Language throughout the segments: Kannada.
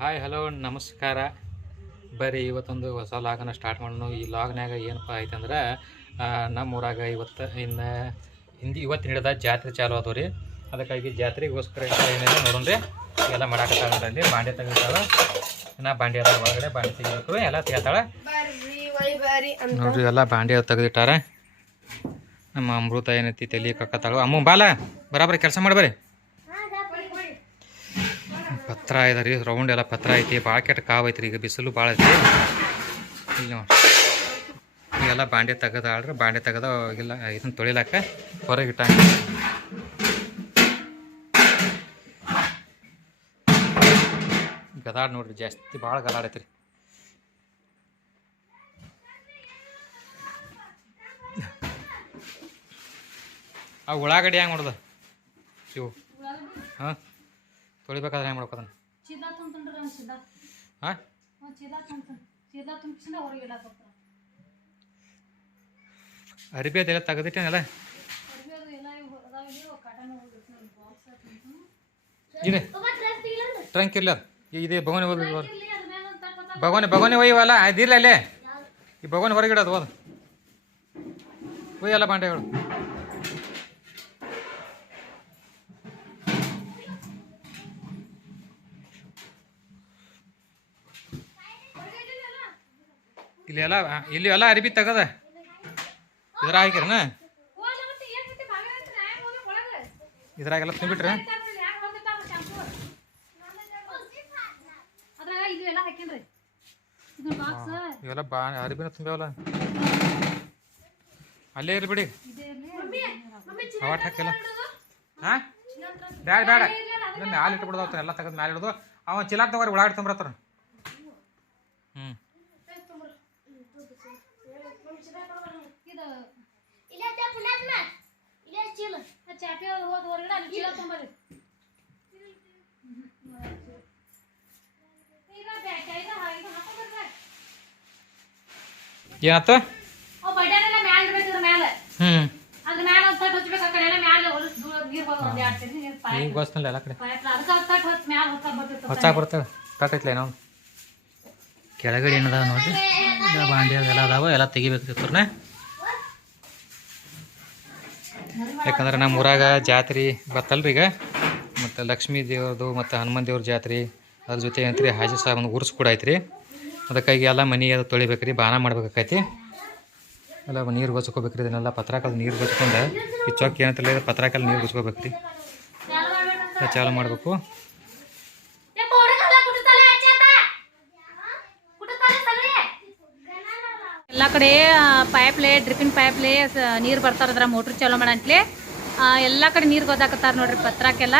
ಹಾಯ್ ಹಲೋ ನಮಸ್ಕಾರ. ಬರೀ ಇವತ್ತೊಂದು ಹೊಸ ಲಾಗನ ಸ್ಟಾರ್ಟ್ ಮಾಡೋಣ. ಈ ಲಾಗ್ನಾಗ ಏನಪ್ಪ ಆಯ್ತಂದ್ರೆ ನಮ್ಮ ಊರಾಗ ಇವತ್ತು ಇನ್ನು ಹಿಂದಿ ಇವತ್ತು ಹಿಡಿದ ಜಾತ್ರೆ ಚಾಲು ಆದವು ರೀ. ಅದಕ್ಕಾಗಿ ಜಾತ್ರೆಗೋಸ್ಕರ ಏನಿದೆ ರೀ. ಎಲ್ಲ ಮಾಡಾಕತ್ತಾಳಲ್ಲಿ ಬಾಂಡೆ ತೆಗಿತಾಳ. ನಾ ಬಾಂಡೆ ಅದ ಒಳಗಡೆ, ಬಾಂಡೆ ತೆಗಿಬೇಕು. ಎಲ್ಲ ತೆಗಿತಾಳೆ. ನೋಡ್ರಿ, ಎಲ್ಲ ಬಾಂಡೆ ತೆಗೆದಿಟ್ಟಾರ. ನಮ್ಮ ಅಮೃತ ಏನೈತಿ, ತಲೆ ಕಕ್ಕತ್ತಾಳು ಅಮ್ಮ, ಬಾಲ, ಬರಾಬರಿ ಕೆಲಸ ಮಾಡಿ ಬರ್ರಿ. ಪತ್ರ ಇದೆ ರೀ ರೌಂಡ್ ಎಲ್ಲ ಪತ್ರ ಐತಿ. ಭಾಳ ಕೆಟ್ಟ ಕಾವು ಐತ್ರಿ, ಈಗ ಬಿಸಿಲು ಭಾಳ ಐತಿ ಇಲ್ಲಿ ನೋಡಿ ಈಗೆಲ್ಲ ಬಾಂಡೆ ತೆಗದ ಆಳ್ರಿ, ಬಾಂಡೆ ತೆಗೆದ ಇಲ್ಲ, ಇದನ್ನ ತೊಳಿಲಾಕ ಹೊರಗೆ ಇಟ್ಟ ಗದಾಡ್ ನೋಡ್ರಿ, ಜಾಸ್ತಿ ಭಾಳ ಗದಾಡ್ ಐತ್ರಿ. ಆ ಉಳ್ಳಾಗಡ್ಡಿ ಹೆಂಗೆ ನೋಡ್ದ ಇವು. ಹಾಂ? ತೊಳಿಬೇಕಾದ್ರೆ ಹೆಂಗೆ ಮಾಡ್ಕೋದನ್ನ ಚೀಲ ತುಂಬ್ತಂಡ್ರಿ ಒಂದು ಚೀಲ. ಹಾಂ ಒಂದು ಚೀಲ ತುಂಬ್ತಾನೆ ಚೀಲ ತುಂಬಿಸಿನ ಹೊರಗೆ ಇಡಾಕತ್ತಾರ ಅರಿಬಿ ಅದೆಲ್ಲ ತೆಗೆದಿಟ್ಟೇನಲ್ಲ? ಅರ್ಬಿ ಅದು ಎಲ್ಲ ಇವು ಅದಾವ ಇಲ್ಲಿ ಕಾಟನ್ ಬಾಕ್ಸ್ ಇದೆ. ಟ್ರಂಕ್ ಇರ್ಲಿ ಅದು. ಇದೆ ಭಗವಾನಿ ಭಗವಾನಿ ಭಗವಾನಿ ಒಯ್ಯವಲ್ಲ ಅದಿರ್ಲಿ ಅಲ್ಲೇ. ಈ ಭಗವಾನಿ ಹೊರಗಿಡೋದು ಹೋದ. ಒಯ್ಯಲ್ಲ ಬಾಂಡೆಗಳು. ಇಲ್ಲಿ ಎಲ್ಲ ಇಲ್ಲಿ ಎಲ್ಲ ಅರಿಬಿ ತೆಗದ. ಇದ್ರ ಹಾಕಿರನ? ಇದ್ರಾಗೆಲ್ಲ ತುಂಬಿಟ್ರ? ಇವೆಲ್ಲ ಬಾ, ಅರಿಬಿನ ತುಂಬ್ಯಾವಲ್ಲ. ಅಲ್ಲೇ ಇರ್ಬಿಡಿ ಬಿಡಿ. ಅವಾಟ್ ಹಾಕಿಲ್ಲ. ಹಾ ಬೇಡ ಇದನ್ನ ಮ್ಯಾಲೆ ಇಟ್ಬಿಡ್ದು ಎಲ್ಲ ತೆಗೆದು ಮ್ಯಾಲೆ ಇಡೋದು. ಅವ ಚಿಲಾಕ್ ತಗೋರಿ, ಒಳಗಡೆ ತುಂಬ್ರತ್ತಾರ ಹ್ಞೂ ಇದು ಆ ಚಾಪೆ ಹೋದ ಹೊರಗಡೆ ಅಲ್ಲಿ ಚೀಲ ತುಂಬರಿ ಈಗ ಬ್ಯಾಗ್ ಇದು ಹಾ- ಇದು ಹಾಕೊಂಡ್ಬರ್ರಿ. ಏನಾಯ್ತು ಅವ್ ಬಡ್ಯಾನೆಲ್ಲ ಮ್ಯಾಲ್ ಇಡ್ಬೇಕು ಇದ್ರ ಮ್ಯಾಲ ಹ್ಞೂ ಅದ್ರ ಮ್ಯಾಲ ಒಂದ್ ತಟ್ ಹಚ್ಬೇಕು ಆ ಕಡೆ ಎಲ್ಲ ಮ್ಯಾಲ ಹೊಲಸ್ ಧೂಳ ನೀರ್ ಬರೋದು ಒಂದ್ ಎರಡ್ ಸರಿ ನೀರ್ ಪಾಯ. ಈಗ ಗೊತ್ತಲ್ಲ ಎಲ್ಲ ಕಡೆ? ಅದಕ್ಕೆ ಅದ್ ತಟ್ ಹೊತ್ ಮ್ಯಾಲ ಹೊತ್ತ ಬರ್ತಿರ್ತದೆ ಹೊಚ್ಚಾಗ ಬರ್ತೇವೆ ತಟ್ಟೈತ್ಲೆ ನಾವು ಕೆಳಗಡೆ ಏನದಾವ ನೋಡ್ರಿ. ಈಗ ಬಾಂಡೆ ಅದೆಲ್ಲ ಅದಾವ ಎಲ್ಲ ತೆಗಿಬೇಕು ಯಾಕಂದ್ರೆ ನಮ್ಮ ಊರಾಗ ಜಾತ್ರೆ ಬರ್ತಲ್ರಿ ಈಗ. ಮತ್ತು ಲಕ್ಷ್ಮೀ ದೇವ್ರದು ಮತ್ತು ಹನುಮಾನ್ ದೇವ್ರ ಜಾತ್ರೆ, ಅದ್ರ ಜೊತೆ ಏನಂತ್ರಿ ಹಾಜಿ ಸಾಹೇಬ್ ಉರ್ಸ್ ಕೂಡ ಐತ್ರಿ. ಅದಕ್ಕಾಗಿ ಎಲ್ಲ ಮನೆ ಅದು ತೊಳಿಬೇಕ್ರಿ ಬಾನ ಮಾಡ್ಬೇಕಾಕೈತಿ. ಎಲ್ಲ ನೀರು ಗೊಚ್ಕೋಬೇಕ್ರಿ ಇದನ್ನೆಲ್ಲ ಪತ್ರಾಕಲ್ ನೀರು ಗೊಚ್ಕೊಂಡು ಈ ಚೊಕ್ಕ ಏನಂತಲ್ಲ ಪತ್ರಾಕಲ್ ನೀರು ಗೊಚ್ಕೋಬೇಕ್ರಿ ಚಾಲು ಮಾಡಬೇಕು. ಎಲ್ಲ ಕಡೆ ಪೈಪ್ಲೆ ಡ್ರಿಪ್ಪಿನ ಪೈಪ್ಲೆ ನೀರು ಬರ್ತಾರದ್ರ ಮೋಟ್ರ್ ಚಾಲೂ ಮಾಡಂತ್ಲೆ. ಎಲ್ಲ ಕಡೆ ನೀರು ಗೊತ್ತಾಕತ್ತಾರ ನೋಡ್ರಿ ಪತ್ರಾಕೆಲ್ಲ.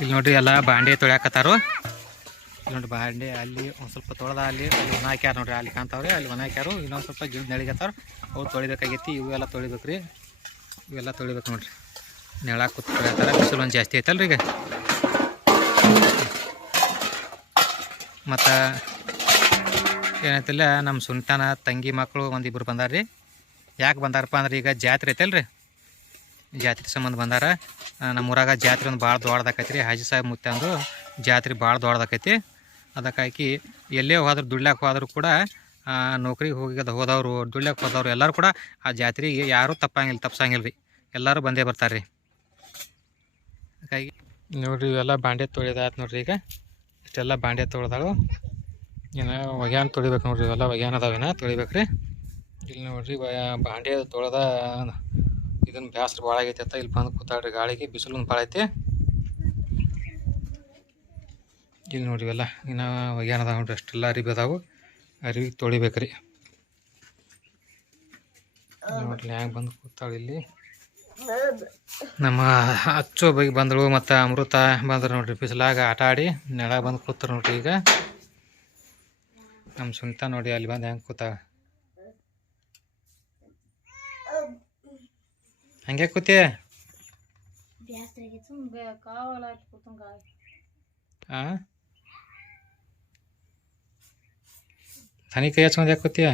ಇಲ್ಲಿ ನೋಡ್ರಿ ಎಲ್ಲ ಬಾಂಡೆ ತೊಳ್ಯಾಕತ್ತಾರು. ಇಲ್ಲಿ ನೋಡ್ರಿ ಬಾಂಡೆ ಅಲ್ಲಿ ಒಂದು ಸ್ವಲ್ಪ ತೊಳೆದ, ಅಲ್ಲಿ ಅಲ್ಲಿ ಒಣ ಹಾಕ್ಯಾರ ನೋಡ್ರಿ, ಅಲ್ಲಿ ಕಾಣ್ತಾವ್ರಿ, ಅಲ್ಲಿ ಒಣ ಹಾಕ್ಯಾರು. ಇನ್ನೊಂದು ಸ್ವಲ್ಪ ಗಿಡ ನೆಳಿಗತ್ತಾರ. ಅವು ತೊಳಿಬೇಕಾಗೈತಿ ಇವೆಲ್ಲ ತೊಳಿಬೇಕು ರೀ ಇವೆಲ್ಲ ತೊಳಿಬೇಕು ನೋಡ್ರಿ. ನೆಳ ಕೂತ್ ಬಿಸಿಲು ಒಂದು ಜಾಸ್ತಿ ಐತಲ್ರಿ ಈಗ. ಮತ್ತು ಏನೈತಿಲ್ಲ ನಮ್ಮ ಸುಂಟನ ತಂಗಿ ಮಕ್ಕಳು ಒಂದಿಬ್ಬರು ಬಂದಾರ ರೀ ಯಾಕೆ ಬಂದಾರಪ್ಪ ಅಂದ್ರೆ ಈಗ ಜಾತ್ರೆ ಐತಲ್ರಿ. ಜಾತ್ರೆ ಸಂಬಂಧ ಬಂದಾರ. ನಮ್ಮೂರಾಗ ಜಾತ್ರೆ ಒಂದು ಭಾಳ ದೊಡ್ಡದಾಕೈತಿ ರೀ ಹಾಜಿ ಸಾಹೇಬ್ ಮುತ್ಯಂದು ಜಾತ್ರೆ ಭಾಳ ದೊಡ್ಡದಾಕೈತಿ. ಅದಕ್ಕಾಗಿ ಎಲ್ಲೇ ಹೋದ್ರು ದುಡ್ಲಾಕ ಹೋದ್ರು ಕೂಡ ನೌಕರಿಗೆ ಹೋಗಿ ಹೋದವರು ದುಡ್ಲಾಕ ಹೋದವರು ಎಲ್ಲರೂ ಕೂಡ ಆ ಜಾತ್ರೆಗೆ ಯಾರೂ ತಪ್ಪಂಗಿಲ್ಲ ತಪ್ಸಂಗಿಲ್ಲ ರೀ ಎಲ್ಲರೂ ಬಂದೇ ಬರ್ತಾರೆ ರೀ ಹಾಗಾಗಿ ನೋಡಿರಿ ಇವೆಲ್ಲ ಬಾಂಡೆ ತೊಳೆದಾಯ್ತು ನೋಡ್ರಿ ಈಗ. ಇಷ್ಟೆಲ್ಲ ಬಾಂಡೆ ತೊಳೆದಾಳು. ಏನೋ ಒಗ್ಯಾನ ತೊಳಿಬೇಕು ನೋಡ್ರಿ ಇವೆಲ್ಲ ಒಗ್ಯಾನ ತೊಳಿಬೇಕು ರೀ ಇಲ್ಲಿ ನೋಡ್ರಿ ಬಾಂಡೆ ತೊಳೆದ ಇದನ್ನ ಬ್ಯಾಸ್ರ ಭಾಳ ಆಗೈತೆ ಅಂತ ಇಲ್ಲಿ ಬಂದು ಕೂತಾಳ್ರಿ. ಗಾಳಿಗೆ ಬಿಸಿಲು ಭಾಳ ಐತಿ. ಇಲ್ಲಿ ನೋಡ್ರಿ ಇನ್ನು ಒಗ್ಯಾನ ಅದಾವ ನೋಡ್ರಿ ಅಷ್ಟೆಲ್ಲ ಅರಿವಿ ಅದಾವು. ಅರಿವಿ ತೊಳಿಬೇಕ್ರಿ. ನೋಡ್ರಿ ಹ್ಯಾಂಗೆ ಬಂದು ಕೂತಾಳ ಇಲ್ಲಿ. ನಮ್ಮ ಅಚ್ಚು ಬಗ್ಗೆ ಬಂದಳು ಮತ್ತು ಅಮೃತ ಬಂದ್ರು ನೋಡ್ರಿ. ಬಿಸಿಲಾಗ ಆಟ ಆಡಿ ನೆಳ ಬಂದು ಕೂತಾರೆ ನೋಡ್ರಿ ಈಗ. ನಮ್ಮ ಸುನಿತಾ ನೋಡಿ ಅಲ್ಲಿ ಬಂದು ಹೆಂಗೆ ಕೂತಾಳ. ಹಂಗೆ ಕೂತಿಯ ಹನಿ ಕೈ ಹಚ್ಕೊಂಡು ಯಾಕೆ ಕೂತಿಯ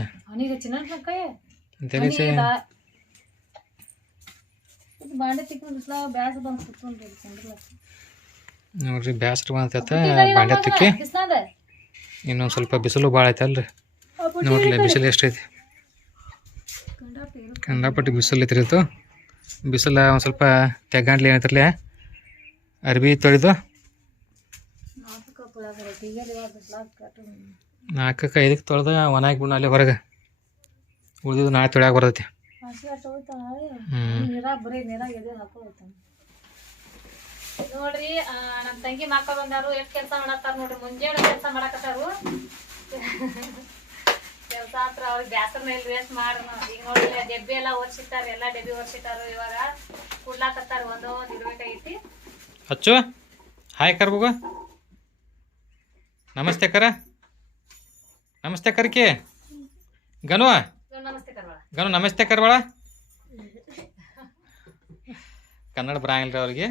ನೋಡ್ರಿ ಬ್ಯಾಸ್ರ ಬಂತೈತೆ ಬಾಂಡೆ ತಿಕ್ಕಿ. ಇನ್ನೊಂದು ಸ್ವಲ್ಪ ಬಿಸಿಲು ಭಾಳ ಐತಲ್ರಿ ನೋಡ್ರಿ ಬಿಸಿಲು ಎಷ್ಟೈತಿ? ಕಂಡಾಪಟ್ಟಿ ಬಿಸಿಲು ಐತ್ರಿ ಇದು. ಬಿಸಿಲು ಒಂದು ಸ್ವಲ್ಪ ತೆಗ್ಗಾಂಡ್ಲಿ ಏನೈತ್ರಲ್ಲ ಅರ್ಬಿ ತೊಳೆದು. ನಾಲ್ಕಕ್ಕೆ ಐದಕ್ಕೆ ತೊಳೆದು ಒಣಗಿ ಬಿಡೋಣ ಅಲ್ಲೇ ಹೊರಗೆ. ಉಳಿದಿದ್ದು ನಾಳೆ ತೊಳ್ಯಾಗ ಬರ್ತೈತಿ. ನೋಡ್ರಿ ನಮ್ಮ ನಮ್ ತಂಗಿ ಮಕ್ಕಳು ಬಂದಾರು, ಎಷ್ಟು ಕೆಲಸ ಮಾಡತ್ತಾರ ನೋಡ್ರಿ, ಮುಂಜಾನೆ ಕೆಲಸ ಮಾಡಕತ್ತಾರು. ಕೆಲಸ ಹತ್ರ ಅವ್ರಿಗೆ ಬ್ಯಾಸರ ಮೇಲೆ ವೇಸ್ಟ್ ಮಾಡ್ರಿ ಈಗ ನೋಡಿಲ್ಲ ಡಬ್ಬಿ ಎಲ್ಲ ಒರ್ಸಿಟ್ಟಾರ ಎಲ್ಲ ಡಬ್ಬಿ ಒರ್ಸಿಟ್ಟಾರು ಇವಾಗ. ಕುಡ್ಲಾಕತ್ತಾರ ಒಂದೊಂದು ಐತಿ. ಹಚ್ಚು ಹಾಯ್ ಕರ್ ಬಗು ನಮಸ್ತೆ ಕರ. ನಮಸ್ತೆ ಕರ್ಕಿ. ಗನು ನಮಸ್ತೆ ಕರ್ವಾಳ. ಗನು ನಮಸ್ತೆ ಕರ್ವಾಳ. ಕನ್ನಡ ಬರಂಗಿಲ್ಲ ರೀ ಅವ್ರಿಗೆ.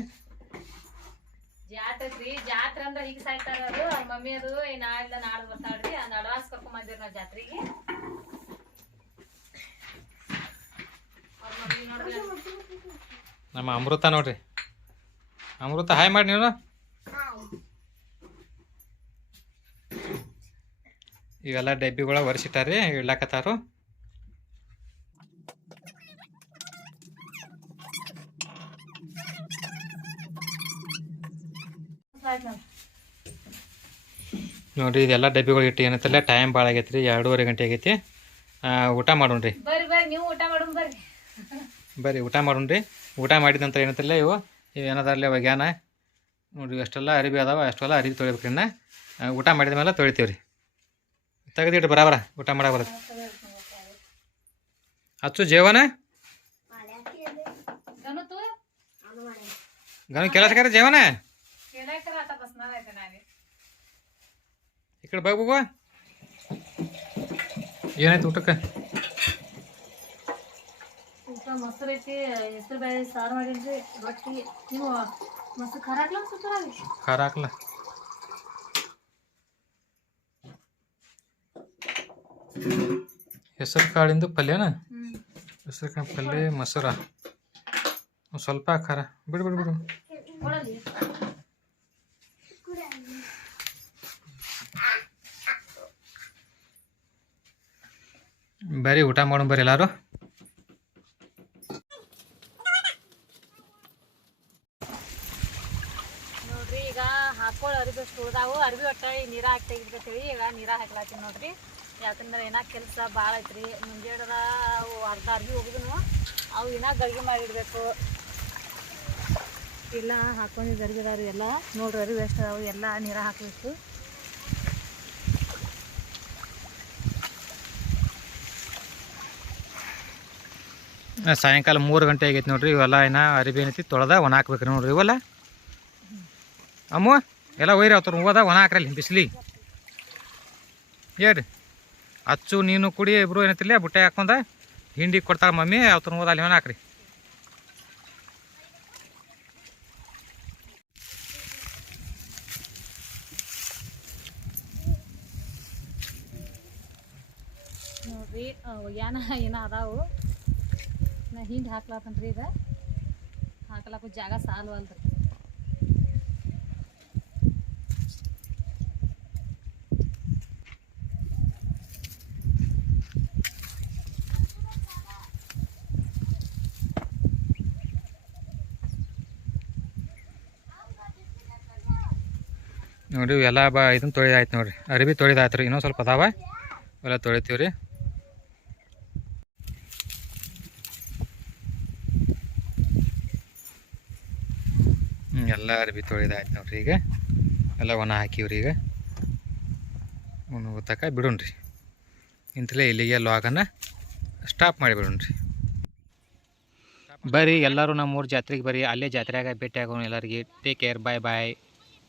ಜಾತ್ರೆ ಜಾತ್ರೆ ಅಂದ್ರೆ ಈಗ ಸಾಯ್ತಾರ ಅದು. ಅವ್ರ ಮಮ್ಮಿ ಅದು ನಾಳೆ ನಾಡ್ದು ಬರ್ತಾಳ್ರಿ. ಅದ್ ಅಡ್ವಾನ್ಸ್ ಕರ್ಕೊಂಡ್ ಬಂದಿರಿ ನಾವು ಜಾತ್ರೆಗೆ ಅವ್ರ ಮಮ್ಮಿ ನೋಡ್ರಿ ನಮ್ಮ ಅಮೃತ ನೋಡ್ರಿ. ಅಮೃತ, ಹಾಯ್ ಮಾಡಿ ನೀವು ಇವೆಲ್ಲ ಡಬ್ಬಿಗಳ ಒರೆಸಿಟ್ಟಾರಿ, ಇಡ್ಲಾಕತ್ತಾರು. ನೋಡ್ರಿ. ಇದೆಲ್ಲ ಡಬ್ಬಿಗಳು ಇಟ್ಟು ಏನತ್ತಲ್ಲ ಟೈಮ್ ಭಾಳ ಆಗೈತ್ರಿ ಎರಡೂವರೆ ಗಂಟೆ ಆಗೈತಿ. ಊಟ ಮಾಡೋಣ್ರಿ ಬರ್ರಿ ಬರ್ರಿ ನೀವು ಊಟ ಮಾಡೋಣ ಬರ್ರಿ ಬರ್ರಿ ಊಟ ಮಾಡೋಣ್ರಿ. ಊಟ ಮಾಡಿದ ನಂತರ ಇವು? ಇವು ಏನದಾರಲ್ಲ ಒಗ್ಯಾನ ನೋಡಿರಿ ಅಷ್ಟೆಲ್ಲ ಅರಿಬಿ ಅದಾವ ಅಷ್ಟೆಲ್ಲ ಅರಿವಿ ತೊಳಿಬೇಕು ಇನ್ನ. ಊಟ ಮಾಡಿದ ಮೇಲೆ ತೊಳಿತೀವಿ ರೀ ತೆಗೆದಿಟ್ಟು ಬರಾಬರ ಊಟ ಮಾಡಕ್ಕೆ ಬರುತ್ತೆ. ಹಚ್ಚು ಜೇವನ? ಗನು ಕೆಲಸಕಾರ ಜೇವನ? ಈ ಕಡೆ ಬಗ್ ಬಗು ಏನಾಯ್ತು ಊಟಕ್ಕೆ? ಊಟ ಮೊಸರು ಐತಿ ಹೆಸರು ಬೇಳೆ ಸಾರು ಮಾಡಿನ್ರಿ ರೊಟ್ಟಿ. ನೀವು ಮೊಸರು ಖಾರ ಹಾಕ್ಲ ಸುತ್ತಾರಿ ಖಾರ ಹಾಕ್ಲ. ಹೆಸರು ಕಾಳಿಂದು ಪಲ್ಯನ? ಹೆಸರು ಕಾಳು ಪಲ್ಯ ಮೊಸರ. ಸ್ವಲ್ಪ ಖಾರ. ಬಿಡು ಬಿಡು ಬಿಡು. ಬರೀ ಬರ್ರಿ ಊಟ ಮಾಡೋಣ ಬರ್ರಿ ಎಲ್ಲಾರು ನೋಡ್ರಿ ಅರಿಬಿ ಅಷ್ಟು ಉಳ್ದಾವು ಅರ್ಬಿ ಒಟ್ಟ ಈ ನೀರ ಹಾಕಿ ತೆಗಿಬೇಕಂತೇಳಿ ಈಗ ನೀರ ಹಾಕ್ಲಾತೀನಿ ನೋಡ್ರಿ. ಯಾಕಂದ್ರೆ ಏನ ಕೆಲಸ ಭಾಳ ಐತ್ರಿ. ಮುಂಜಾನದ ಅವು ಅರ್ಧ ಅರ್ಬಿ ಹೋಗುದನು. ಅವು ಇನ್ನ ಗಳಿಗೆ ಮಾಡಿಡ್ಬೇಕು. ಇಲ್ಲ ಹಾಕೊಂಡಿದ್ದು ಅರ್ಬಿ ಅದಾವ್ರಿ ಎಲ್ಲ. ನೋಡ್ರಿ ಅರಿವಿ ಎಷ್ಟು ಅದಾವು. ಎಲ್ಲ ನೀರ ಹಾಕಬೇಕು. ಸಾಯಂಕಾಲ ಮೂರು ಗಂಟೆ ಆಗೈತೆ ನೋಡ್ರಿ. ಇವೆಲ್ಲ ಏನ ಅರಿಬಿ ಏನೈತಿ ತೊಳೆದ ಒಣ ಹಾಕ್ಬೇಕ್ರಿ ನೋಡ್ರಿ. ಇವೆಲ್ಲ? ಅಮ್ಮ? ಎಲ್ಲ ಒಯ್ರಿ ಅವ್ರ ಹೂವದ ಒಣ ಹಾಕ್ರಲ್ಲಿ, ಬಿಸಿಲಿ. ಹೇಳ್ರಿ ಅಚ್ಚು, ನೀನು ಕುಡಿ, ಇಬ್ರು ಏನತಿಲ್ಲ ಬುಟ್ಟೆ ಹಾಕೊಂಡ, ಹಿಂಡಿ ಕೊಡ್ತಾಳೆ ಮಮ್ಮಿ ಅವ್ರ ಹೂವದ ಅಲ್ಲಿ ಒಣ ಹಾಕ್ರಿ. ಒಯ್ಯಾನ ಏನ ನಾ ಹಿಂಡಿ ಹಾಕ್ಲಾತನ್ರಿ ಈಗ ಹಾಕ್ಲಾಕು ಜಾಗ ಸಾಲು ನೋಡ್ರಿ ಎಲ್ಲ ಬ ಇದನ್ನು ತೊಳೆದಾಯ್ತು ನೋಡ್ರಿ. ಅರಿಬಿ ತೊಳೆದಾಯ್ತು ರೀ. ಇನ್ನೊಂದು ಸ್ವಲ್ಪ ಅದಾವ. ಎಲ್ಲ ತೊಳಿತೀವಿ ರೀ. ಎಲ್ಲ ಅರಿಬಿ ತೊಳೆದಾಯ್ತು ನೋಡ್ರಿ ಈಗ. ಎಲ್ಲ ಒಣ ಹಾಕಿವ್ರಿ ಈಗ. ಒಣ ತಕ ಬಿಡೋಣ್ರಿ ಇಂತಲೇ ಇಲ್ಲಿಗೆ ಲಾಗನ್ನು ಸ್ಟಾಪ್ ಮಾಡಿ ಬಿಡೋಣ್ರಿ ಬರ್ರಿ, ಎಲ್ಲರೂ ನಮ್ಮೂರು ಜಾತ್ರೆಗೆ ಬರ್ರಿ. ಅಲ್ಲೇ ಜಾತ್ರೆಯಾಗ ಭೇಟಿ ಆಗೋಣ ಎಲ್ಲರಿಗೆ. ಟೇಕ್ ಕೇರ್ ಬಾಯ್ ಬಾಯ್